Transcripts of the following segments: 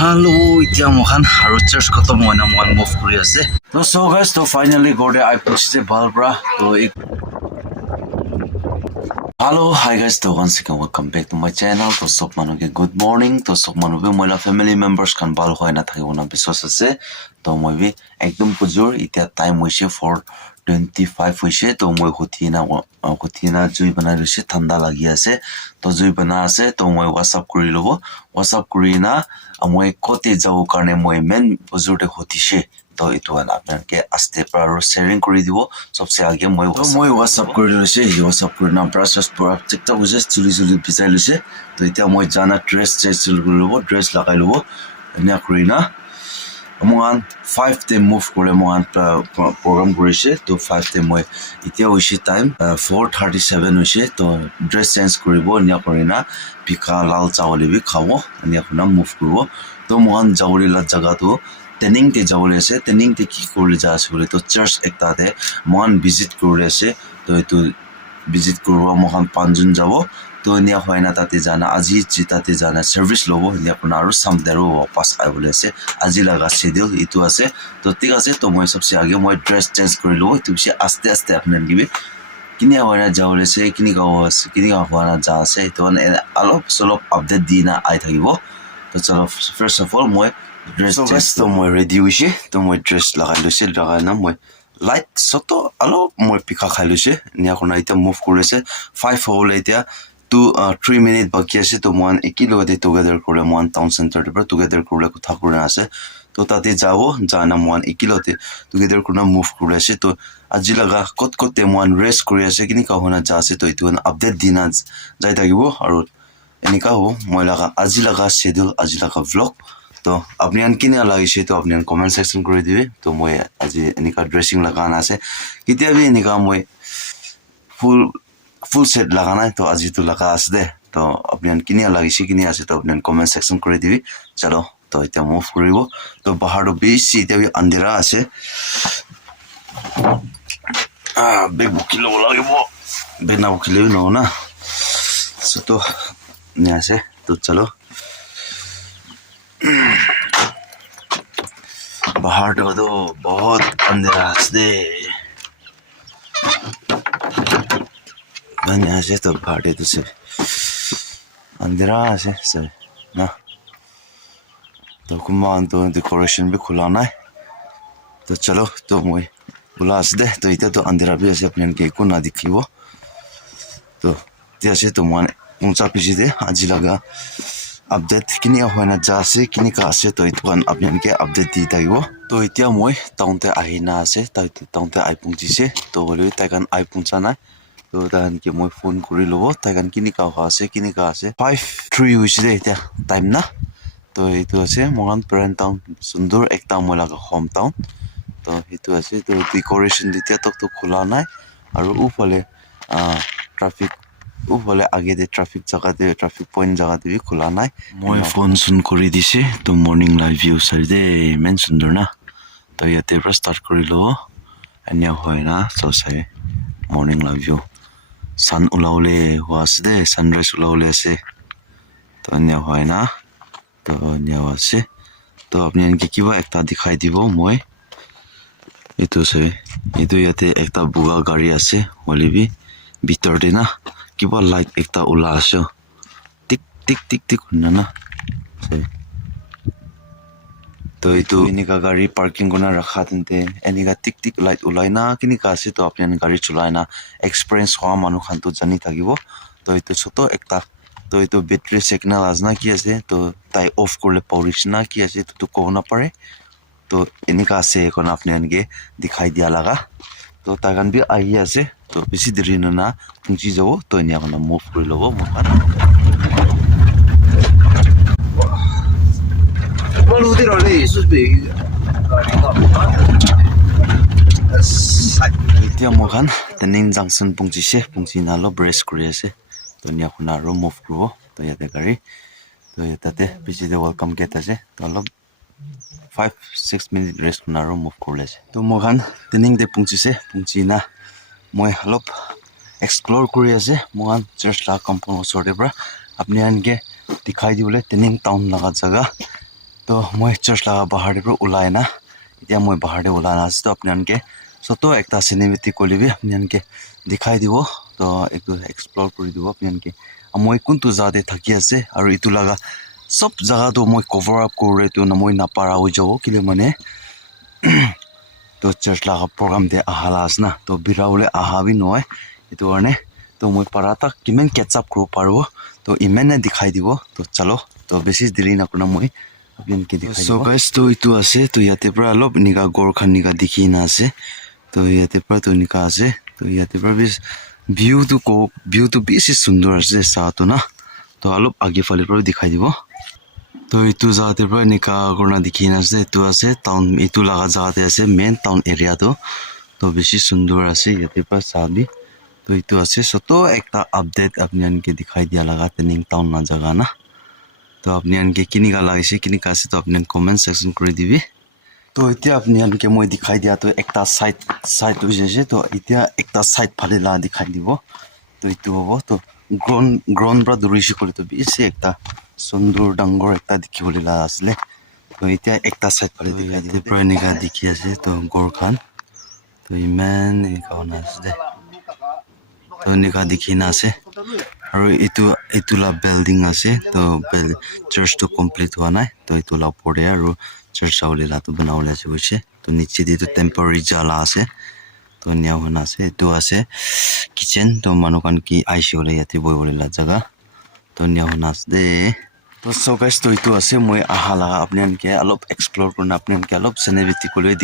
Hello, এতিয়া মহান আৰু চাৰ্জ খতম হোৱা না মই মুভ কৰি আছে তো সো গাইস তো ফাইনালি গড়ে আই পৌঁছিছে ভালপৰা তো Hello, hi guys, so once again welcome back to my channel. To sob manuke good morning. To sob manuke moila family members kan bal hoy na thaki ona bisos ase. To moi bi ekdom pujur itia time hoise 4:25 hoise. To moi hutina jui banai lose thanda lagi ase. To jui bana ase to moi WhatsApp kuri lobo. WhatsApp kuri na moi kote jabo karne moi men pujur te hotise. তো এইটো আপোনালোকে আস্তে পৰা sharing কৰি দিব সবসে আগে মই WhatsApp কৰি লৈছে WhatsApp কৰি নাম প্ৰসেস পৰা টিকটক উজে চুলি পিছাই লৈছে তো এতিয়া মই জানা ড্ৰেছ ল'ব ড্ৰেছ লগাই ল'ব এনে কৰি না মই 5 তে মুভ কৰে মই প্ৰগ্ৰাম কৰিছে তো 5 তে মই এতিয়া হৈছে টাইম 4:37 হৈছে তো ড্ৰেছ চেঞ্জ কৰিব এনে কৰি না পিকা লাল চাৱলি বি খাব এনে কৰি মুভ কৰিব তো মই যাৱৰিলা জাগাটো Tening te jawole ase tening te ki kori ja ase bole to church ekta te mohan visit kori ase to etu visit korwa mohan panjun jabo to nia hoina tate jana aji tate jana service lobo nia kuna aru samdero wapas aibole ase aji laga schedule etu ase to tik ase to moi sabse age moi dress change kori lo to bishi aste apnan gibe kini hoina jawole ase kini ka hoina ja ase to alop solop update dina ai thakibo to chalo first of all moi dress to moi ready hoise to moi dress lagai loise lagai na moi light soto alo moi pika khai loise nia kona ita move korese 5 hole itia 3 minute baki ase to moi ekilo de together kore moi town center de together kore kotha kore ase to tate jabo jana moi ekilo de together kuna move kore ase to aji laga kot te moi rest kore ase kini ka hona ja ase to itu update dina jai tagibo aru enika ho moi laga aji laga schedule aji laga vlog তো আপনি কিনে লাগিছে তো আপনি comment section করে দিবে তো মই আজি এনিকা ড্রেসিং লাগানা আছে কিতিয়া বি এনিকা মই ফুল সেট লাগানা তো আজি তো লাগা আছে দে তো আপনি কিনে লাগিছে কিনে আছে তো আপনি কমেন্ট সেকশন করে দিবি চলো তো এটা মুভ করিব তো বাহারো বেশি এটা বি আন্ধারা আছে বেগ বুকিলো লাগিব বেগ না বুকিলে না সো তো নে আছে তো চলো बाहर तो बहुत अंधेरा है मैंने ऐसे तो बाहर तो से अंधेरा है सर ना तो कुमान तो डेकोरेशन भी खुला ना है तो चलो तो मैं बुला दे तो इतना तो अंधेरा भी ऐसे अपने के को ना दिखी वो तो जैसे तो मान ऊंचा पीछे दे आज लगा update kini hoina ja ase kini ka ase to ituan apnian ke update di taibo to itia moi town te ahina ase town te ai pungchise to bole taikan ai pungchana to dan ke moi phone kuri lobo taikan kini ka ase 5:03 hoise itia time na to itu ase mohan parent town sundur ekta moi laga hometown to itu ase to decoration ditia tok to khula nai aru ufale traffic ufale age de traffic jaga de traffic point jaga de bi khula nai moi phone sun kori dise to morning live view sar de men sundur na to yate pra start kori lo anya hoina so sai morning live view sun ulaule was de sunrise ulaule ase to anya hoina to anya ase to apni anke kiba ekta dikhai dibo moi etu sai etu yate ekta buga gari ase holibi bitor de na kiba light ekta ula ase tik tik tik tik na to itu enika gari parking kona rakha tente enika tik tik light ulai na kini ka ase to apni gari chulai na experience hoa manu khan to jani thagibo to itu choto ekta to itu battery signal azna ki ase to tai off korle porish na ki ase to ko na pare to enika ase kona apni ange dikhai dia laga to tagan bi ahi ase to bisi deri na pungchi jabo to enia kona move kori lobo mohan malu dir ole sus be itia mohan tening junction pungchi na lo brace kori ase to enia kona ro move kro to yate gari to yatate bisi de welcome gate ase to lo 5-6 minute rest na ro move korle ase to mohan tening de pungchi na moi halop explore kori ase mohan church la compound osor de bra apni ange dikhai dibole tening town laga jaga তো মই church laga bahar de ulai na এতিয়া মই bahar de ulana ase to apni anke soto ekta cinematic kolibi apni anke dikhai dibo to ektu explore kuri dibo apni anke moi kuntu jade thaki ase aru itu laga sob jaga to moi cover up kore to na moi napara ho jabo kile mane to church laga program de ahala asna to biraule aha bi noy itu arne to moi parata kimen catch up kro parbo to imene dikhai dibo to chalo to beshi dili na kuna moi apni ke dikhai so guys to itu ase to yate pra alop nika gor khan nika dikhi na ase to yate pra to nika ase to yate pra bis view to beshi sundor ase sa to na to alop age phale pra dikhai dibo to itu jate pra nika korna dikhi na ase to ase town itu laga jaga te ase main town area to beshi sundor ase yate pra sabi to itu ase soto ekta update apni anke dikhai dia laga tening town na jaga na to apni anke kini ka lagise kini ka ase to apni comment section kori dibi to itia apni anke moi dikhai dia to ekta side ho jese to itia ekta side phale la dikhai dibo to itu hobo to ground pra durishi kole to beshi ekta sundur dangor ekta dikhibole la asle to itia ekta side phale dikhai dibo pra nika dikhi ase to gor khan to iman ekona ase to nika dikhi na ase aru itu la building ase to church to complete hua nai to itu la pore aru church awle la to banawle ase hoise to niche de to temporary jala ase to nya hona ase to ase kitchen to manu kan ki aishi hole yate boi bole la jaga to nya hona ase to so guys to itu ase moi ahala apni anke alop explore kurna apni anke alop cinematic kole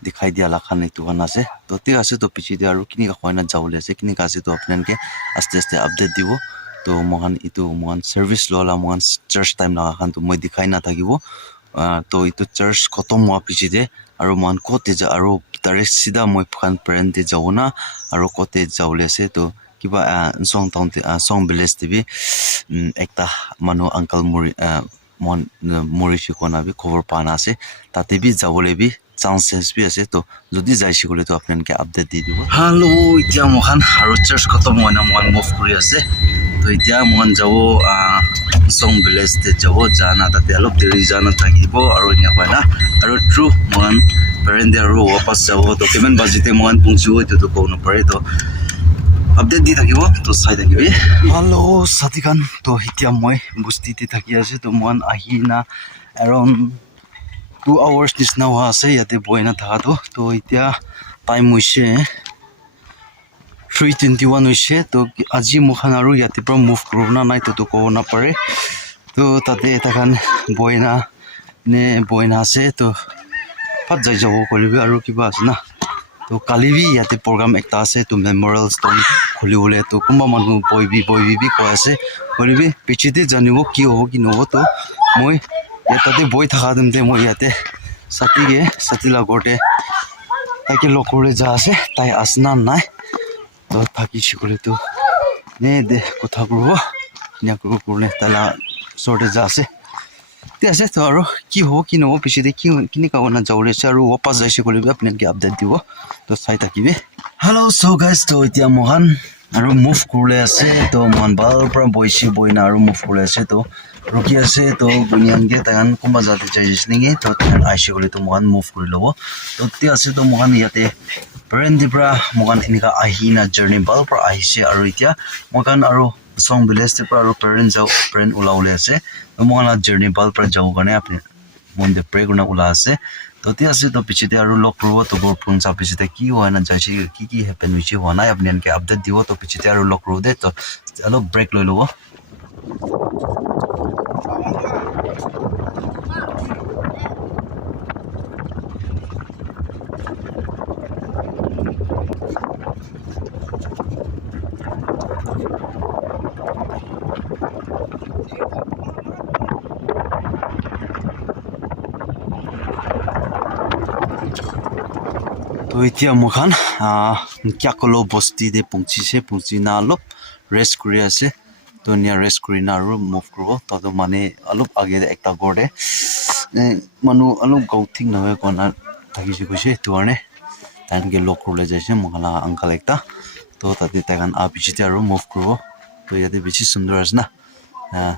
dikhai dia la khan itu hona ase to ti ase to pichi de aru kini ka khoina jawle ase kini ka ase to apni anke aste update dibo to mohan service lola mohan church time la khan to moi dikhai na thakibo to itu church khotom hua pichi de aru mohan kote ja aru tare sida moi khan parent de jawna aru kote jawle ase to kiba song town song village de bi ekta manu uncle mori shikona bi cover pana ase tate bi jawole bi chances bi ase to jodi jaishi kole to apni ke update di dibo hello itia mohan aru church khotom hoina mohan move kuri ase to itia mohan jabo song village te jabo jana tate alop deri jana thakibo aru nya hoina aru true mohan parent aru wapas jabo to kemen bajite mohan pungchu to kono pare to update di thakibo to sai thakibi hello satikan to itia moi busti te thaki ase to mohan ahina around 2 hours nisna hua ase yate boina thaka to itia time hoise 3:21 hoise to aji mokhan aru yate pra move korona nai to ko na pare to tate takan boina ase to pat jai jabo kolibi aru kiba asna to kalibi yate program ekta ase to memorial stone kholiwole to kumba manu boibi ko ase kolibi pichite janibo ki hobo ki nobo to moi yatate boi thaka demte moi yate sati la gote taki lokore ja ase tai asna nai to thaki shikole to ne de kotha kurbo nya kurne tala sorte ja ase te ase to aru ki hobo ki nobo pichite kini ka ona jawle ase aru wapas jaise kole bi apni ke update dibo to sai takibe hello so guys to itia mohan aru move kurle ase to mohan bal pra boina aru move kurle ase to roki ase to bunian ge tagan kumba jate chaise ninge to aise kole to mohan move kuri lobo to ti ase to mohan yate parent dibra mohan inika ahina journey bal pra ahise aru itia mohan aru song village te pra aru parent ulaule ase to mohan journey bal pra jau gane apni mon de pray guna ula ase to ti ase to pichite aru lok robo to bor phun sa pichite ki hoina jaise ki happen hoiche hona apni anke update dibo to pichite aru lok ro de to alo break loi lobo to itia mokhan kyakolo bosti de pungchi na alop rest kuri ase to nia rest kuri na ru move kurbo to mane alop age de ekta gorde manu alop gauthing na hoy kona thaki jikuse to ane tan ge lok kurle jaise mokhala uncle ekta to tate tagan a pichite aru move kurbo to yate bichi sundor asna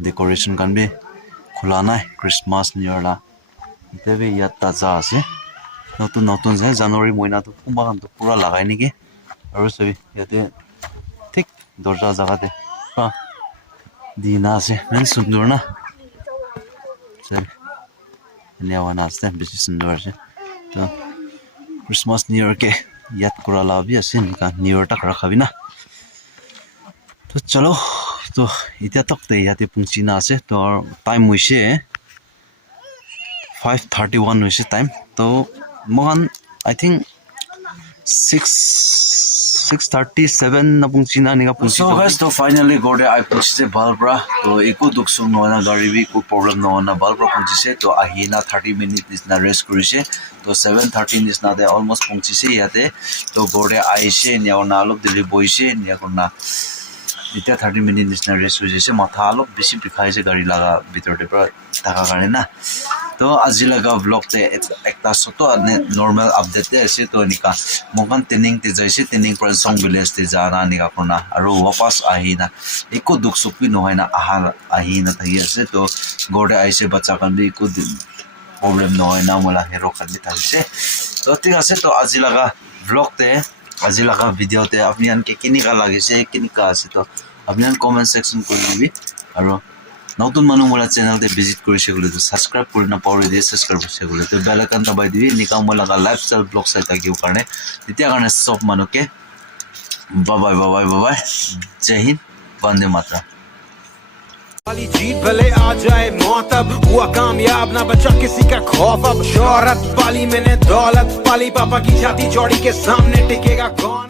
decoration kan bi খোলা নাই Christmas new ইয়াৰ লা এতিয়া ইয়াত তাজা আছে নতুন নতুন যে জানুৱাৰী মহিনাটো কোনোবাখানটো পুৰা লাগাই নেকি আৰু চাবি ইয়াতে ঠিক দৰ্জা জাগাতে দিনা আছে ইমান সুন্দৰ না চাবি এনেৱানা আছে বেছি সুন্দৰ আছে তো ক্ৰিছমাছ নিউ ইয়াৰ কে ইয়াত কৰা লাভি আছে নিকা নিউ ইয়াৰ তাক ৰাখাবি না তো চলো তো এতিয়া তকতে ইয়াতে পুঞ্চিনা আছে তো টাইম হৈছে 5:31 হৈছে টাইম তো মহান আই think 6:37 na puncina ni ka puncina. So guys, to finally go there. I puncise balbra. To eko duksum no na gari bi ko problem no na balbra puncise. To ahina 30 minutes is na rest kurise. To 7:13 is na de almost puncise yate. To go there aise ni ona alop dili boise ni akona. Ita 30 minutes is na rest kurise. Matha alop bisi bikhaise gari laga bitor de pra taka kare na. तो আজি लगा vlog ते एकटा सोतो normal update ते আছে তো নিকা মগন training তে যাইছে ট্রেনিং पर सॉन्ग विलेज ते जाना निका कोना আৰু वापस आहिना एको दुख सुखी নহয় না आहिना থাকি আছে তো গড়ে আইছে বাচ্চা কান বি কো प्रॉब्लम নহয় না মোলা হেরো কালি থাকছে তো ঠিক আছে তো আজি লাগা व्लॉग তে আজি লাগা ভিডিও তে আপনি আনকে কিনিকা লাগিছে কিনিকা আছে তো আপনি কমেন্ট সেকশন কৰি দিবি আৰু নতুন মানুহ মোলা চ্যানেলতে ভিজিট কৰিছে গলে তো সাবস্ক্ৰাইব কৰি না পাউৰি দে সাবস্ক্ৰাইব কৰিছে গলে তো বেল আইকন দবাই দিবি নিকা মোলা লাইফস্টাইল ব্লগ চাই থাকিও কাৰণে তেতিয়া কাৰণে সব মানুহকে বাই বাই বাই জয় হিন্দ বন্দে মাতৰম वाली जीत भले आ जाए मौत अब हुआ कामयाब ना बचा किसी का खौफ अब शोहरत पाली मैंने दौलत पाली पापा की छाती चौड़ी के सामने टिकेगा कौन